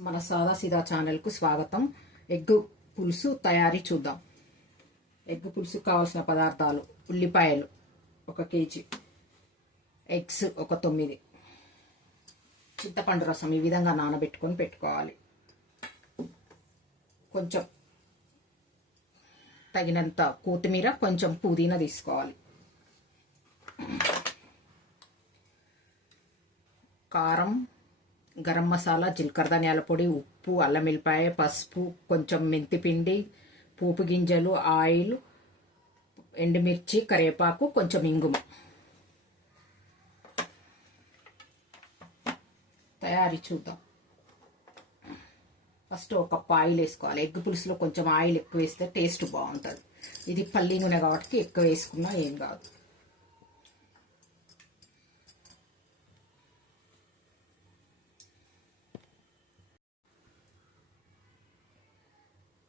మన సాదా సీదా ఛానల్కు స్వాగతం. ఎగ్ పులుసు తయారీ చూద్దాం. ఎగ్ పులుసు కావాల్సిన పదార్థాలు ఉల్లిపాయలు ఒక కేజీ ఎగ్స్ ఒక తొమ్మిది. చింతపండు రసం ఈ విధంగా నానబెట్టుకొని పెట్టుకోవాలి. కొంచెం తగినంత కొత్తిమీర కొంచెం పుదీనా తీసుకోవాలి. కారం గరం మసాలా జీలకర్ర ధనియాల పొడి ఉప్పు అల్లం వెల్లిపాయ పసుపు కొంచెం మెంతిపిండి పోపు గింజలు ఆయిల్ ఎండుమిర్చి కరివేపాకు కొంచెం ఇంగుమ. తయారీ చూద్దాం. ఫస్ట్ ఒక కప్పు ఆయిల్ వేసుకోవాలి. ఎగ్ పులుసులో కొంచెం ఆయిల్ ఎక్కువ వేస్తే టేస్ట్ బాగుంటుంది. ఇది పల్లి నూనె కాబట్టి ఎక్కువ వేసుకున్నా ఏం కాదు.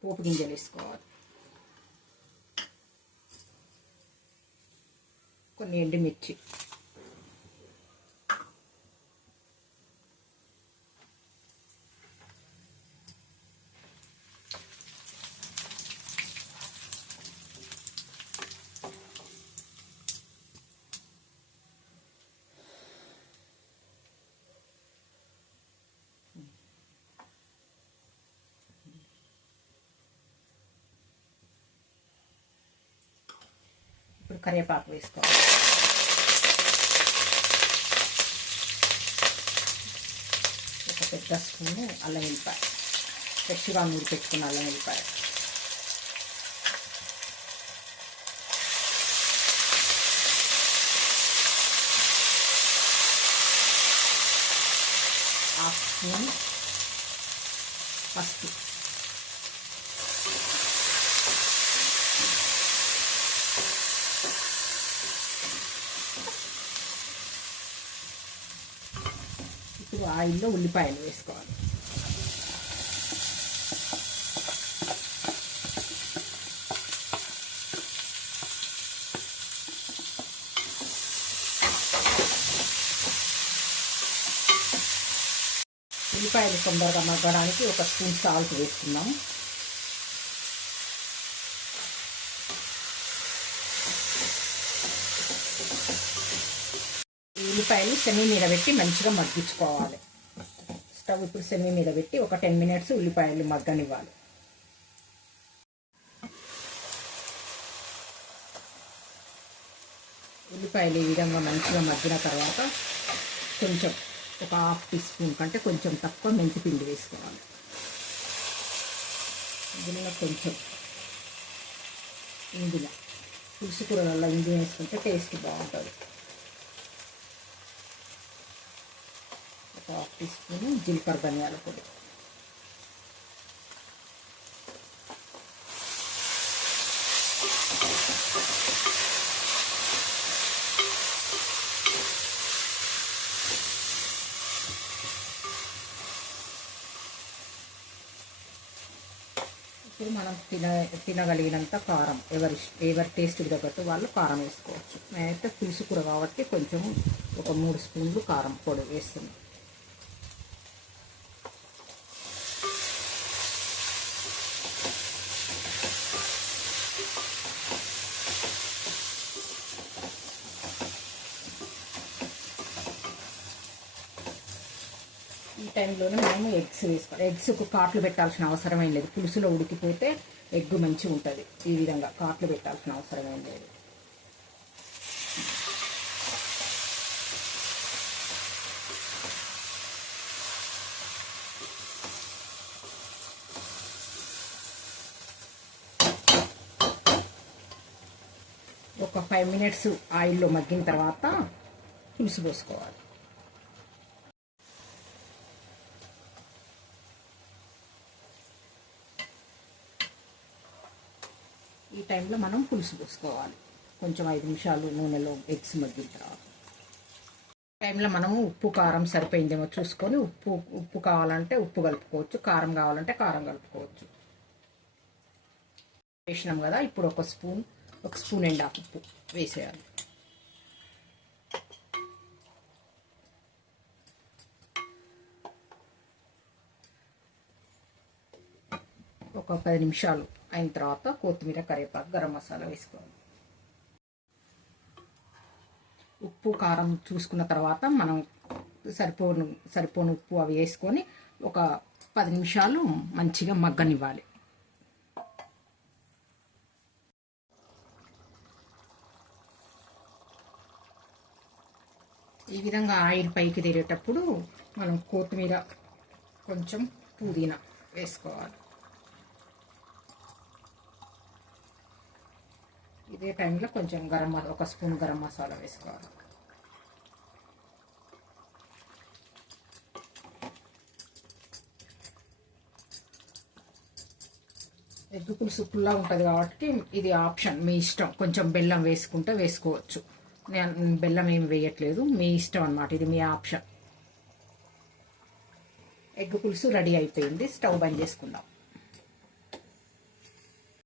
పోపు గింజలు వేసుకోవాలి కొన్ని ఎండుమిర్చి. కరివేపాకు వేసుకోవాలి ఒక పెద్ద స్పూను అల్లం వెల్లిపాయ ఫ్రెష్గా మీరు పెట్టుకున్న అల్లం వెల్లిపాయ హాఫ్ స్పూన్ పసుపు ఆయిల్లో ఉల్లిపాయలు వేసుకోవాలి. ఉల్లిపాయలు తొందరగా మగ్గడానికి ఒక స్పూన్ సాల్ట్ వేసుకున్నాం ఉల్లిపాయలు సెమీ మీద పెట్టి మంచిగా మగ్గించుకోవాలి. స్టవ్ ఇప్పుడు సెమీ మీద పెట్టి ఒక టెన్ మినిట్స్ ఉల్లిపాయలు మగ్గనివ్వాలి. ఉల్లిపాయలు ఈ విధంగా మంచిగా మగ్గిన తర్వాత కొంచెం ఒక హాఫ్ టీ స్పూన్ కంటే కొంచెం తక్కువ మెంతి పిండి వేసుకోవాలి. ఇందులో కొంచెం ఇందులో పులుసు కూరలలో ఇందులో వేసుకుంటే టేస్ట్ బాగుంటుంది. ఒక హాఫ్ టీ స్పూన్ జీలకర్ర ధనియాల పొడి. ఇప్పుడు మనం తిన తినగలిగినంత కారం ఎవరి ఎవరి టేస్ట్కి తగ్గట్టు వాళ్ళు కారం వేసుకోవచ్చు. నేనైతే పులుసు కూర కాబట్టి కొంచెం ఒక మూడు స్పూన్లు కారం పొడి వేస్తున్నాను. ఈ టైంలోనే మనము ఎగ్స్ వేసుకోవాలి ఎగ్స్కు కాట్లు పెట్టాల్సిన అవసరం ఏం లేదు. పులుసులో ఉడికిపోతే ఎగ్ మంచి ఉంటుంది ఈ విధంగా కాట్లు పెట్టాల్సిన అవసరం ఏం లేదు. ఒక ఫైవ్ మినిట్స్ ఆయిల్లో మగ్గిన తర్వాత పులుసు పోసుకోవాలి. ఈ టైంలో మనం పులుసు పోసుకోవాలి. కొంచెం ఐదు నిమిషాలు నూనెలో ఎగ్స్ మగ్గిన తర్వాత. టైంలో మనము ఉప్పు కారం సరిపోయిందేమో చూసుకొని ఉప్పు ఉప్పు కావాలంటే ఉప్పు కలుపుకోవచ్చు. కారం కావాలంటే కారం కలుపుకోవచ్చు. వేసినాం కదా ఇప్పుడు ఒక స్పూన్ ఒక స్పూన్ ఎండా ఉప్పు వేసేయాలి. ఒక పది నిమిషాలు అయిన తర్వాత కొత్తిమీర కరివేపాకు గరం మసాలా వేసుకోవాలి. ఉప్పు కారం చూసుకున్న తర్వాత మనం సరిపోను సరిపోను ఉప్పు అవి వేసుకొని ఒక పది నిమిషాలు మంచిగా మగ్గనివ్వాలి. ఈ విధంగా ఆయిల్ పైకి తేలేటప్పుడు మనం కొత్తిమీర కొంచెం పుదీనా వేసుకోవాలి. ఇదే టైంలో కొంచెం గరం ఒక స్పూన్ గరం మసాలా వేసుకోవాలి. ఎగ్గు పులుసు పుల్లా ఉంటుంది కాబట్టి ఇది ఆప్షన్. మీ ఇష్టం. కొంచెం బెల్లం వేసుకుంటే వేసుకోవచ్చు. నేను బెల్లం ఏం వేయట్లేదు. మీ ఇష్టం అన్నమాట. ఇది మీ ఆప్షన్. ఎగ్ పులుసు రెడీ అయిపోయింది. స్టవ్ బంద్ చేసుకుందాం.